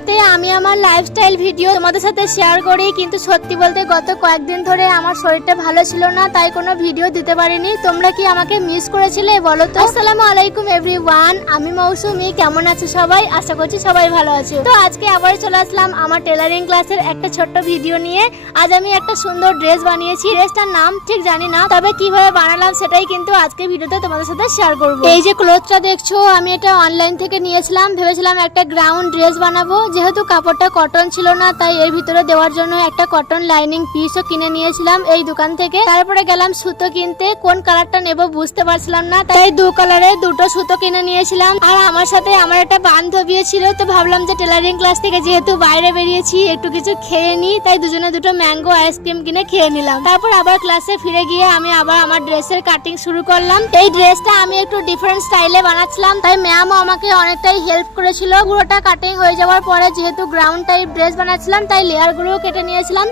যাতে আমি আমার লাইফস্টাইল ভিডিও তোমাদের সাথে শেয়ার করি, কিন্তু সত্যি বলতে গত কয়েকদিন ধরে আমার শরীরটা ভালো ছিল না, তাই কোনো ভিডিও দিতে পারিনি। তোমরা কি আমাকে মিস করেছিলে বলো তো? আসসালামু আলাইকুম এভরিওয়ান, আমি মৌসুমি। কেমন আছো সবাই? আশা করছি সবাই ভালো আছো। তো আজকে আবার চলে আসলাম আমার টেলারিং ক্লাসের একটা ছোট্ট ভিডিও নিয়ে। আজ আমি একটা সুন্দর ড্রেস বানিয়েছি। ড্রেসটার নাম ঠিক জানি না, তবে কিভাবে বানালাম সেটাই কিন্তু আজকে ভিডিওতে তোমাদের সাথে শেয়ার করব। এই যে ক্লোথটা দেখছো, আমি এটা অনলাইন থেকে নিয়েছিলাম। ভেবেছিলাম একটা গ্রাউন্ড ড্রেস বানাবো, যেহেতু কাপড়টা কটন ছিল না, তাই এর ভিতরে দেওয়ার জন্য একটা কটন লাইনিং পিসও কিনে নিয়েছিলাম এই দোকান থেকে। তারপরে গেলাম সুতো কিনতে। কোন কালারটা নেব বুঝতে পারছিলাম না, তাই দু কালারে দুটো সুতো কিনে নিয়েছিলাম। আর আমার সাথে আমার একটা বান্ধবীও ছিল, তো ভাবলাম যে টেলারিং ক্লাস থেকে যেহেতু বাইরে বেরিয়েছি একটু কিছু খেয়ে নিই, তাই দুজনে দুটো ম্যাঙ্গো আইসক্রিম কিনে খেয়ে নিলাম। তারপর আবার ক্লাসে ফিরে গিয়ে আমি আবার আমার ড্রেসের কাটিং শুরু করলাম। এই ড্রেসটা আমি একটু ডিফারেন্ট স্টাইলে বানাচ্ছিলাম, তাই ম্যামও আমাকে অনেকটাই হেল্প করেছিল। পুরোটা কাটিং হয়ে যাওয়ার পরে যেহেতু গ্রাউন্ড টাইপ ড্রেস বানাচ্ছিলাম, তাই লেয়ার গুলো কেটে নিয়েছিলাম।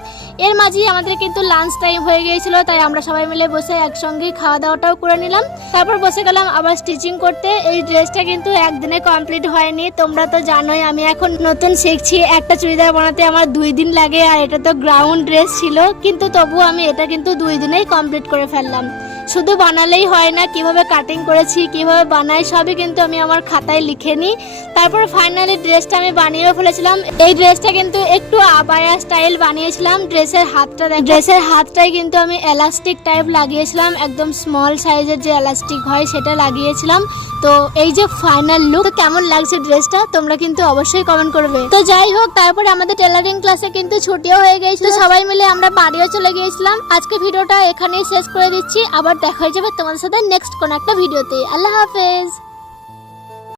এর মাঝেই আমাদের কিন্তু লাঞ্চ টাইম হয়ে গিয়েছিল, তাই আমরা সবাই মিলে বসে একসঙ্গে খাওয়া দাওয়াটাও করে নিলাম। তারপর বসে গেলাম আবার স্টিচিং করতে। এই ড্রেসটা কিন্তু একদিনে কমপ্লিট হয়নি, তোমরা তো জানোই আমি এখন নতুন শিখছি। একটা চুড়িদার বানাতে আমার 2 দিন লাগে, আর এটা তো গ্রাউন্ড ড্রেস ছিল, কিন্তু তবু আমি এটা কিন্তু 2 দিনেই কমপ্লিট করে ফেললাম। শুধু বানালেই হয় না, কিভাবে কাটিং করেছি, কিভাবে বানাই, সবই কিন্তু আমি আমার খাতায় লিখে নিই। তারপর ফাইনালি ড্রেসটা আমি বানিয়েও ফেলেছিলাম। এই ড্রেসটা কিন্তু একটু আবায়া স্টাইল বানিয়েছিলাম। ড্রেসের হাতটাই কিন্তু আমি এলাস্টিক টাইপ লাগিয়েছিলাম, একদম স্মল সাইজের যে এলাস্টিক হয় সেটা লাগিয়েছিলাম। তো এই যে ফাইনাল লুক, তো কেমন লাগছে ড্রেসটা তোমরা কিন্তু অবশ্যই কমেন্ট করবে। তো যাই হোক, তারপরে আমাদের টেলারিং ক্লাসে কিন্তু ছুটিও হয়ে গিয়েছিল, সবাই মিলে আমরা বাড়িও চলে গিয়েছিলাম। আজকে ভিডিওটা এখানেই শেষ করে দিচ্ছি, আবার দেখা হয়ে যাবে তোমাদের সাথে নেক্সট কোন একটা ভিডিওতে। আল্লাহ হাফেজ।